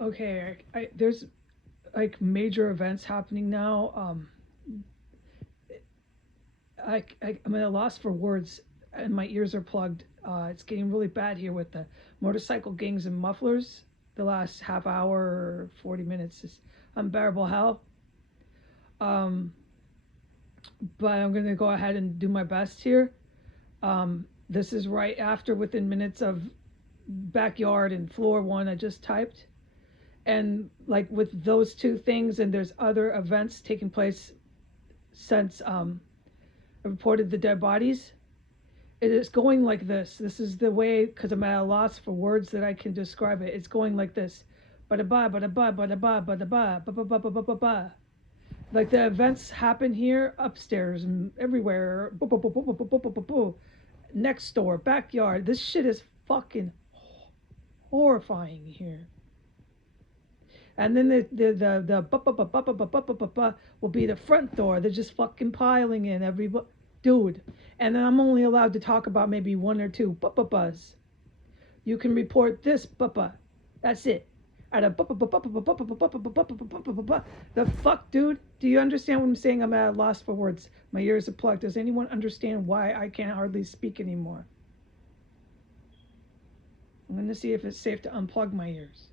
Okay, there's like major events happening now. I'm at a loss for words, and my ears are plugged. It's getting really bad here with the motorcycle gangs and mufflers. The last half hour or 40 minutes is unbearable hell. Um, but I'm going to go ahead and do my best here. This is right after, within minutes of backyard and floor one I just typed. And like with those two things, and there's other events taking place since I reported the dead bodies. It is going like this. This is the way, because I'm at a loss for words that I can describe it. It's going like this. Ba da ba, ba da ba, ba da ba, ba da ba, ba ba ba ba ba ba ba. Like the events happen here, upstairs and everywhere. Boo, boo, boo, boo, boo, boo, boo, boo, boo. Next door, backyard. This shit is fucking horrifying here. And then the bu- bu- bu- bu- bu- bu- bu- bu- bu- bu- will be the front door. They're just fucking piling in everybody, dude. And then I'm only allowed to talk about maybe one or two buzz. You can report this buppa. That's it. At a the fuck, dude. Do you understand what I'm saying? I'm at a loss for words. My ears are plugged. Does anyone understand why I can't hardly speak anymore? I'm gonna see if it's safe to unplug my ears.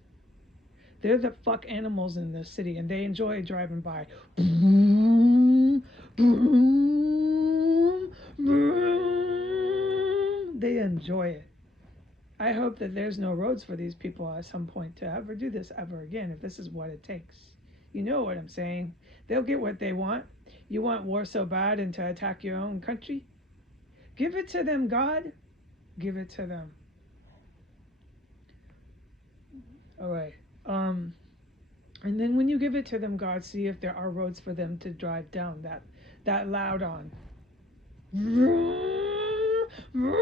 They're the fuck animals in this city, and they enjoy driving by. Vroom, vroom, vroom. They enjoy it. I hope that there's no roads for these people at some point to ever do this ever again, if this is what it takes. You know what I'm saying? They'll get what they want. You want war so bad and to attack your own country? Give it to them, God. Give it to them. All right. Um, And then when you give it to them, God, see if there are roads for them to drive down that loud on. Vroom, vroom.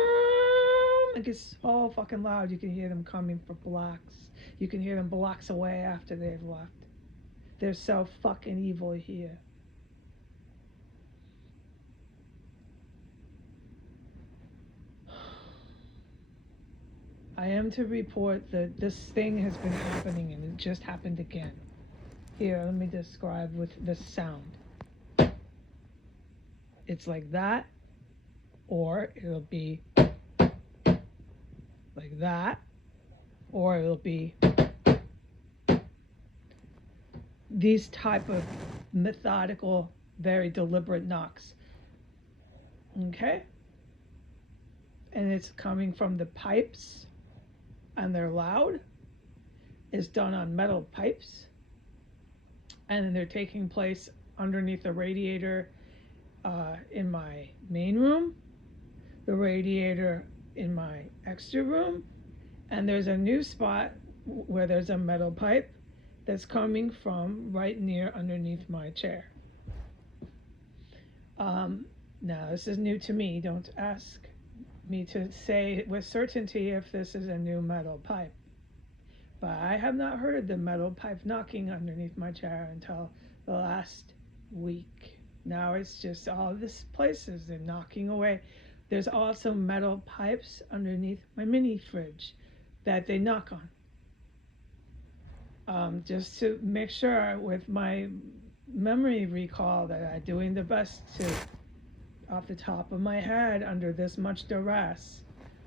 It gets so fucking loud. You can hear them coming for blocks. You can hear them blocks away after they've left. They're so fucking evil here. I am to report that this thing has been happening and it just happened again. Here, let me describe with the sound. It's like that, or it'll be like that, or it'll be these type of methodical, very deliberate knocks. Okay? And it's coming from the pipes, and they're loud. It's done on metal pipes, and they're taking place underneath the radiator in my main room, the radiator in my extra room, and there's a new spot where there's a metal pipe that's coming from right near underneath my chair. Um, Now, this is new to me. Don't ask me to say with certainty if this is a new metal pipe. But I have not heard the metal pipe knocking underneath my chair until the last week. Now it's just all these places they're knocking away. There's also metal pipes underneath my mini fridge that they knock on. Just to make sure with my memory recall that I'm doing the best to, off the top of my head, under this much duress,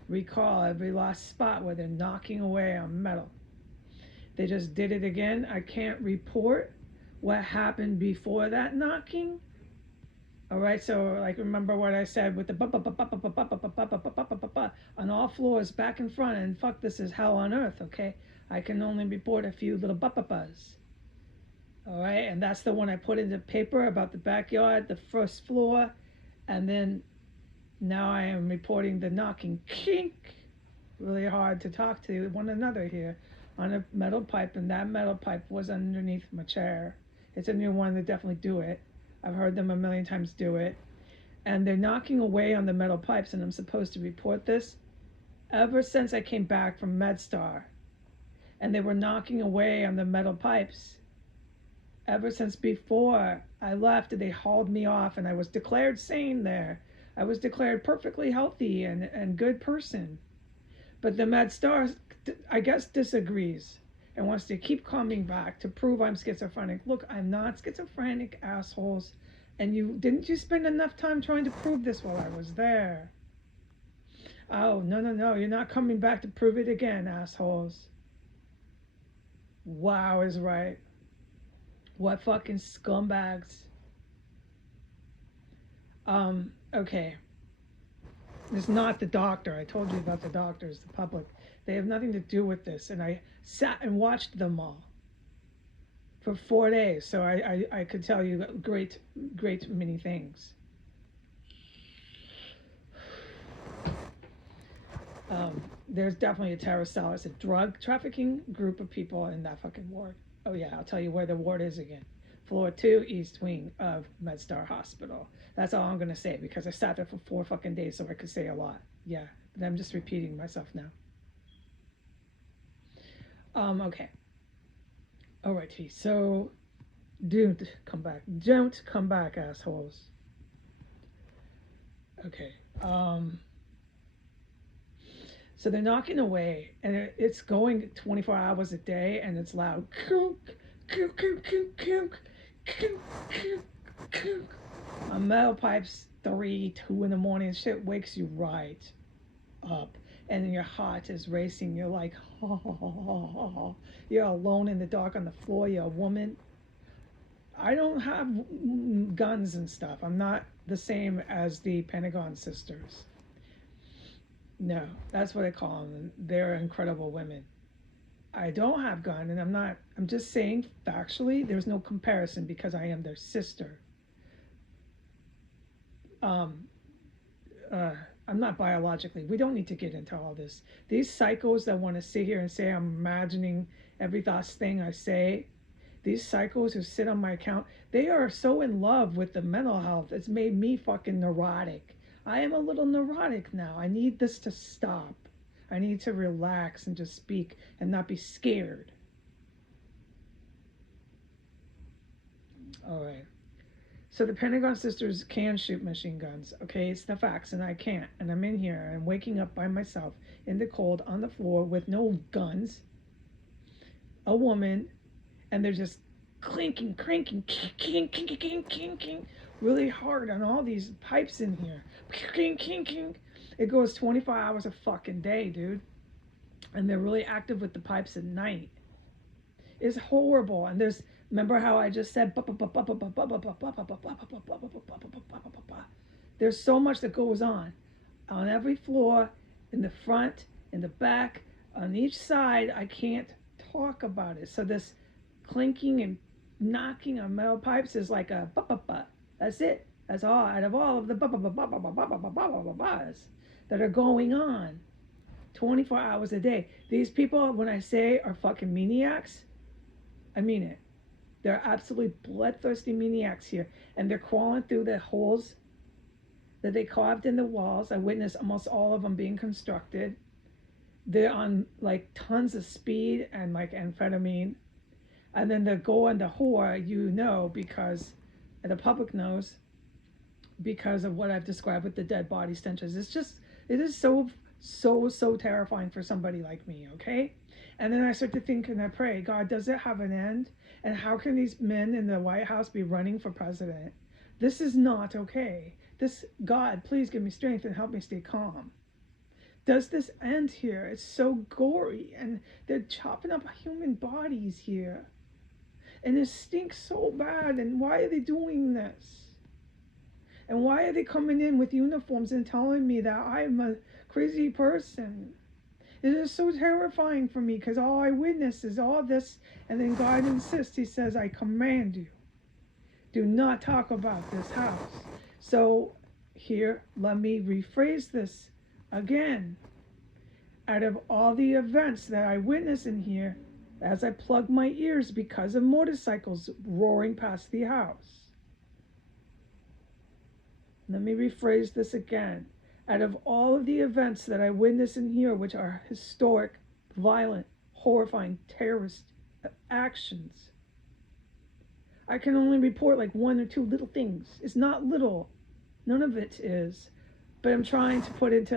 recall every last spot where they're knocking away on metal. They just did it again. I can't report what happened before that knocking. All right, so like remember what I said with the on all floors, back and front, and fuck, this is hell on earth. Okay, I can only report a few little buzz. All right, and that's the one I put into paper about the backyard, the first floor, and then now I am reporting the knocking. Kink. Really hard to talk to one another here on a metal pipe, and that metal pipe was underneath my chair. It's a new one. They definitely do it. I've heard them a million times do it. And they're knocking away on the metal pipes, and I'm supposed to report this ever since I came back from MedStar. And they were knocking away on the metal pipes ever since before I left. They hauled me off, and I was declared sane there. I was declared perfectly healthy and good person. But the MedStar, I guess, disagrees. and wants to keep coming back to prove I'm schizophrenic. Look, I'm not schizophrenic, assholes. And didn't you spend enough time trying to prove this while I was there? Oh, no, you're not coming back to prove it again, assholes. Wow is right. What fucking scumbags. Okay. It's not the doctor. I told you about the doctors, the public. They have nothing to do with this. And I sat and watched them all for 4 days. So I could tell you great many things. There's definitely a terrorist cell. It's a drug trafficking group of people in that fucking ward. Oh yeah, I'll tell you where the ward is again. Floor 2, East Wing of MedStar Hospital. That's all I'm gonna say because I sat there for 4 fucking days, so I could say a lot. Yeah, but I'm just repeating myself now. Okay. Alrighty, so don't come back. Don't come back, assholes. Okay. So they're knocking away, and it's going 24 hours a day, and it's loud. On metal pipes, 3, 2 in the morning, shit wakes you right up. And then your heart is racing. You're like, you're alone in the dark on the floor. You're a woman. I don't have guns and stuff. I'm not the same as the Pentagon sisters. No, that's what I call them. They're incredible women. I don't have gun, and I'm just saying factually, there's no comparison because I am their sister. I'm not biologically. We don't need to get into all this. These psychos that want to sit here and say I'm imagining every last thing I say, these psychos who sit on my account, they are so in love with the mental health. It's made me fucking neurotic. I am a little neurotic now. I need this to stop. I need to relax and just speak and not be scared. All right. So the Pentagon sisters can shoot machine guns. Okay, it's the facts, and I can't. And I'm in here. I'm waking up by myself in the cold on the floor with no guns. A woman, and they're just clinking, cranking, king, really hard on all these pipes in here. King. It goes 24 hours a fucking day, dude. And they're really active with the pipes at night. It's horrible. And remember how I just said, there's so much that goes on every floor, in the front, in the back, on each side. I can't talk about it. So this clinking and knocking on metal pipes is like a that's it. That's all out of all of the that are going on 24 hours a day. These people, when I say are fucking maniacs, I mean it. They're absolutely bloodthirsty maniacs here, and they're crawling through the holes that they carved in the walls. I witnessed almost all of them being constructed. They're on like tons of speed and like amphetamine, and then they go on the whore, because the public knows, because of what I've described with the dead body stenches. It is so terrifying for somebody like me, okay? And then I start to think and I pray, God, does it have an end? And how can these men in the White House be running for president? This is not okay. God, please give me strength and help me stay calm. Does this end here? It's so gory, and they're chopping up human bodies here. And it stinks so bad, and why are they doing this? And why are they coming in with uniforms and telling me that I'm a crazy person? It is so terrifying for me because all I witness is all this, and then God insists, He says, I command you, do not talk about this house. So here, let me rephrase this again. Out of all the events that I witness in here, as I plug my ears because of motorcycles roaring past the house. Let me rephrase this again. Out of all of the events that I witness in here, which are historic, violent, horrifying, terrorist actions, I can only report like 1 or 2 little things. It's not little. None of it is. But I'm trying to put into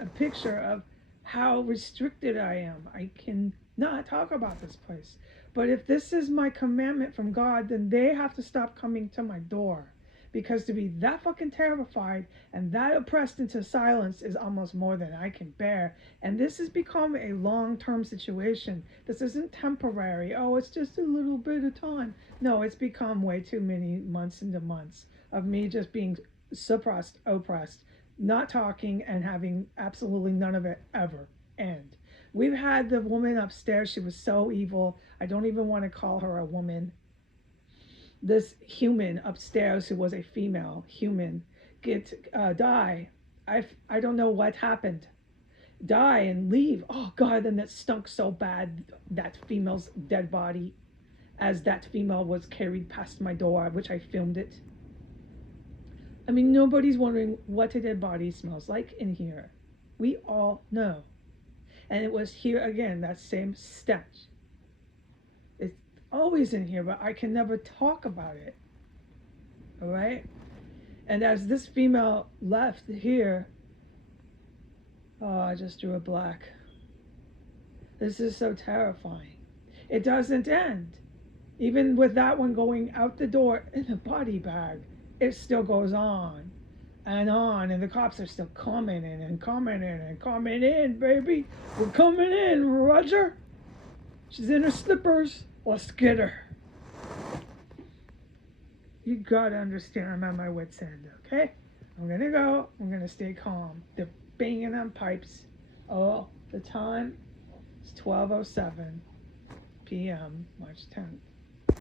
a picture of how restricted I am. I can not talk about this place. But if this is my commandment from God, then they have to stop coming to my door. Because to be that fucking terrified and that oppressed into silence is almost more than I can bear. And this has become a long term situation. This isn't temporary. Oh, it's just a little bit of time. No, it's become way too many months into months of me just being suppressed, oppressed, not talking, and having absolutely none of it ever end. We've had the woman upstairs. She was so evil. I don't even want to call her a woman. This human upstairs, who was a female human, die. I don't know what happened. Die and leave. Oh God! And that stunk so bad. That female's dead body, as that female was carried past my door, which I filmed it. I mean, nobody's wondering what a dead body smells like in here. We all know. And it was here again, that same stench. It's always in here, but I can never talk about it. All right? And as this female left here, oh, I just drew a black. This is so terrifying. It doesn't end. Even with that one going out the door in a body bag, it still goes on, and the cops are still coming in and coming in and coming in, baby. We're coming in, Roger. She's in her slippers. Let's get her. You gotta understand, I'm at my wit's end, okay? I'm gonna go. I'm gonna stay calm. They're banging on pipes. Oh, the time is 12:07 p.m. March 10th.